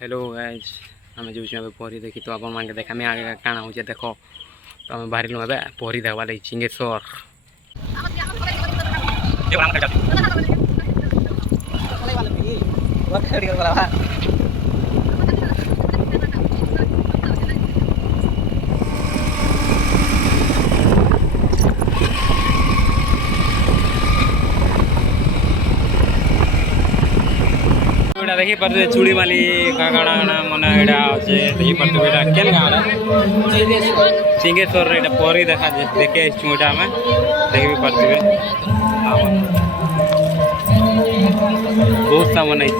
Hello guys आम जो पहरी देखी तो अपन मान देखामी आगे काଣା हो देख तो आम बाहर लुँ पहरी देखा लगे चिंगेश्वर देखी पारे चूड़ी माली काଣା मन यहाँ अच्छे देखी पारे केन गाँव चिंगेश्वर परी देखा देखे यहाँ आम देखी पारे बहुत सामान आई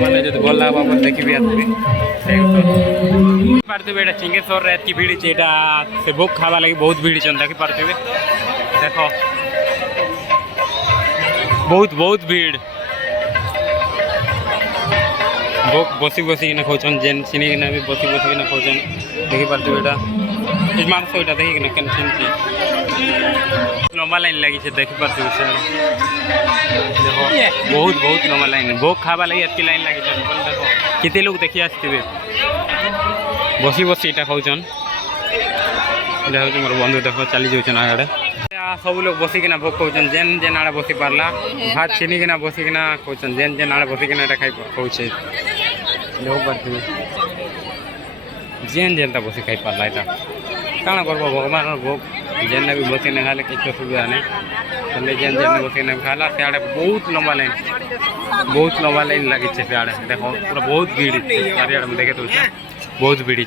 मैंने जो भल लगा देखी भी आसबे पारे यहाँ चिंगेश्वर एतकी भिड़ से भोग खावा लगी बहुत भिड़ देखी पारे देख बहुत बहुत भीड़ भोग बसी बसिकिना खाऊन जेन चिनिकिना भी बसी बसिकिना खाऊन देखी पारे यहाँ मांस यहाँ देखिए के लंबा लाइन लगी देखी पारे देख बहुत बहुत लंबा लाइन भोग खावा लगी एतकी लाइन लगी देख केते लोग देखी आसवे बसी बसी यहाँ खाऊन यहाँ हूँ मोर बंधु देख चली जाऊन आगे सब लोग बसिकिना भोग खाऊन जेन जेन आड़े बसी पार्ला भात चिनिकिना बसिकिना खाऊन जेन जेन आड़े बसिकिना खाऊे लोग पारे जेन जेनता बसी खाई पार्ला यहाँ काଣା करब भगवान भोग जेन भी बसिना खाले किसी असुविधा नहीं जेन जेन बसिना खाला सियाड़े बहुत लंबा लाइन लगी सियाड़े देख पूरा बहुत भीड़ चारियाड़े में देखे तो बहुत भीड़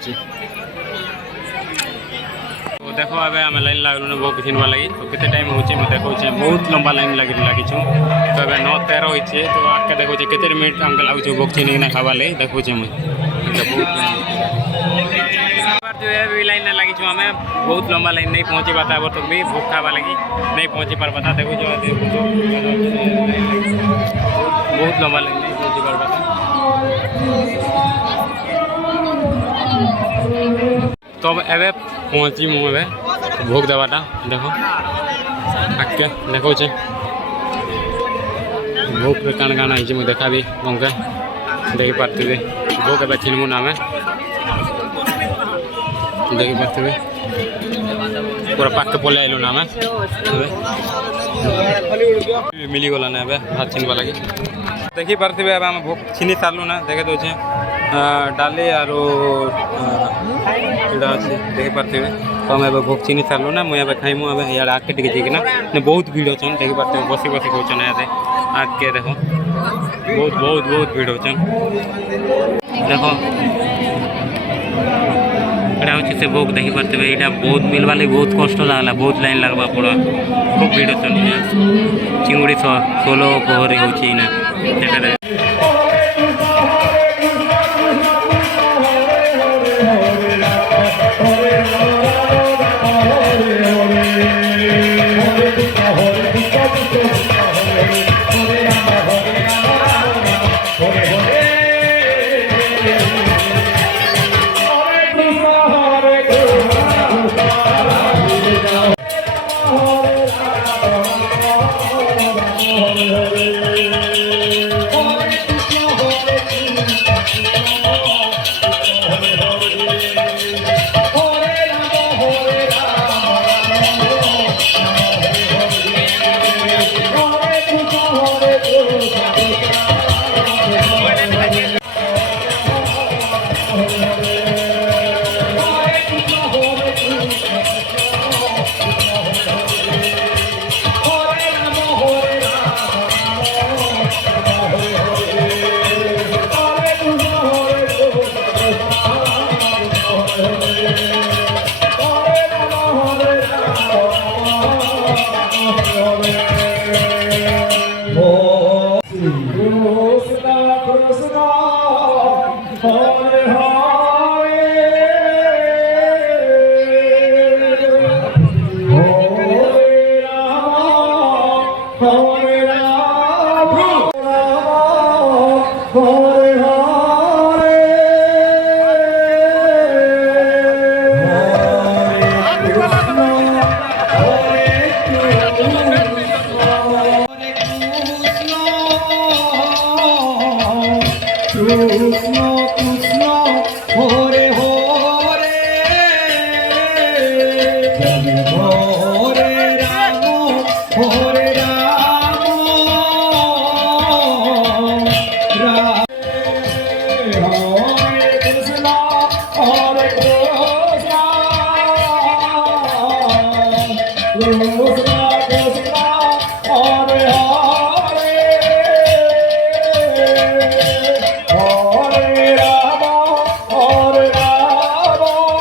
तो देखो अब आम लाइन लगलु भोग घिनवा लगी तो केते टाइम हो देखो बहुत लंबा लाइन लगी तो अब 9:13 होती तो आगे देखो केते मिनट आमके लगुच भोग चिनिकिना खावा लगी देखो भी लाइन लगी आम बहुत लंबा लाइन नहीं पहुँची पाता अब तक भी भोग खावा लगी नहीं पहुँची पार पाता देखो बहुत लंबा लाइन नहीं पहुँची पार पाता तो एवं पहुँची मुझे भोग देवाटा देख आगे देखो भोग काण काण मुझे देखा भी गंगे देखी पारे भोग एवं चिन्हबू ना आम देखी पारे पूरा पाके पलि आइलु ना आम मिलीगला ना भात चिन्हवा लगी देखी पारे अब आम भोग चिन्ह सारू ना देखे दौचे डाली आरो अच्छे देखी पारे तो आम भोग चिन्ह सारू ना मुझे खाइमु इे आगे टे जाइना बहुत भीड़ अच्छन देखी पारे बसी बसी खाऊन यहाँ आगे देख बहुत बहुत बहुत भीड़ होचन देख यहाँ हूँ से भोग देखी पारे यहाँ बहुत मिलवा लगे बहुत कष्ट लगला बहुत लाइन लगवा पड़ा खूब भीड़ अच्छन चिंगुड़ी 16 पहरी हो True. কৃষ্ণ কৃষ্ণ হরে হরে হরে রাম হরে রাম রাম হরে কৃষ্ণ হরে কৃষ্ণ কৃষ্ণ কৃষ্ণ হরে হরে হরে রাম হরে রাম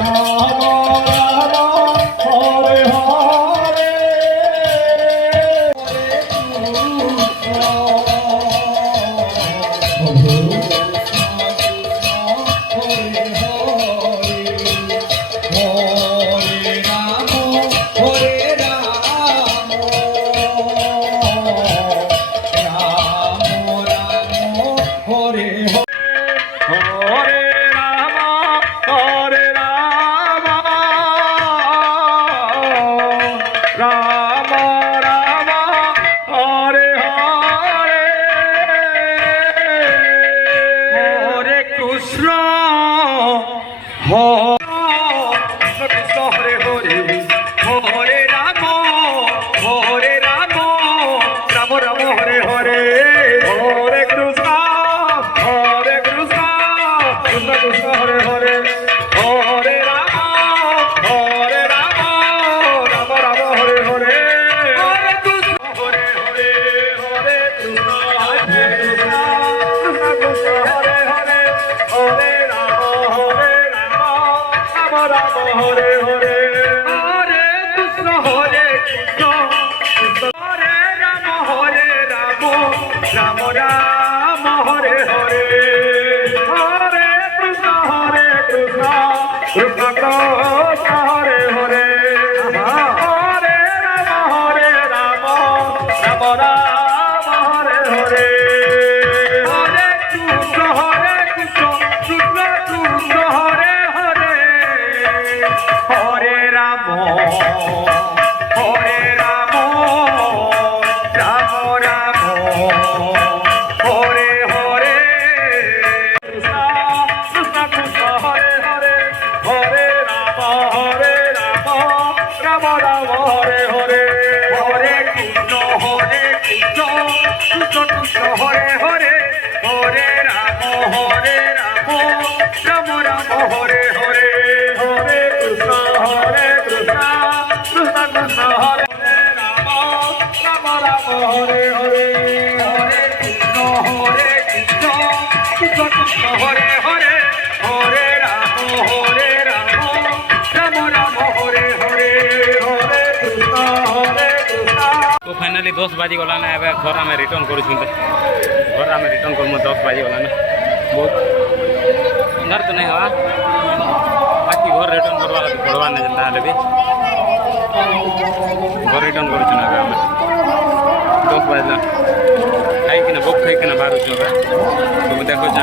রাম রাম হরে হরে রাম রাম হরে হরে হরে কৃষ্ণ কৃষ্ণ হরে হরে হরে রাম রাম রাম হরে হরে হরে কৃষ্ণ কৃষ্ণ কৃষ্ণ হরে হরে হরে রাম রাম রাম হরে হরে হরে কৃষ্ণ হরে হরে হরে কৃষ্ণ কৃষ্ণ কৃষ্ণ হরে হরে হরে রাম রাম রাম হরে হরে হরে কৃষ্ণ হরে কৃষ্ণ কৃষ্ণ হরে রাম রাম রাম হরে হরে হরে কৃষ্ণ কৃষ্ণ কৃষ্ণ হরে হরে হরে রাম রাম রাম হরে হরে হরে কৃষ্ণ কৃষ্ণ কৃষ্ণ হরে হরে হরে রাম রাম রাম হরে হরে কৃষ্ণ কৃষ্ণ কৃষ্ণ হরে হরে হরে রাম রাম রাম হরে হরে হরে কৃষ্ণ কৃষ্ণ কৃষ্ণ হরে হরে হরে রাম রাম রাম হরে হরে হরে কৃষ্ণ কৃষ্ণ কৃষ্ণ হরে রাম রাম হরে হরে হরে কৃষ্ণ কৃষ্ণ কৃষ্ণ হরে হরে হরে রাম রাম রাম হরে হরে হরে কৃষ্ণ কৃষ্ণ। তো ফাইনালি 10 বাজিগলা না ଏବେ ଘର ଆମେ ରିଟର୍ଣ୍ଣ କରୁଛୁ ଘର ଆମେ ରିଟର୍ଣ୍ଣ କରମୁ 10 ବାଜିଗଲା ନା ବହୁତ ଅନ୍ଧାର ତ ନାଇଁ ହବା ବାକି ଘର ରିଟର୍ଣ୍ଣ କରବା ପଡ଼ବା ନା ଯେନ୍ତା ହେଲେ ବି ଘର ରିଟର୍ଣ୍ଣ କରୁଛୁ ନା ଏବେ ଆମେ 10 ବାଜିଲା ଖାଇକିନା ଭୋକ ଖାଇକିନା ବାହାରୁଛୁ ଏବେ ତ ମୁଁ ଦେଖୁଛୁ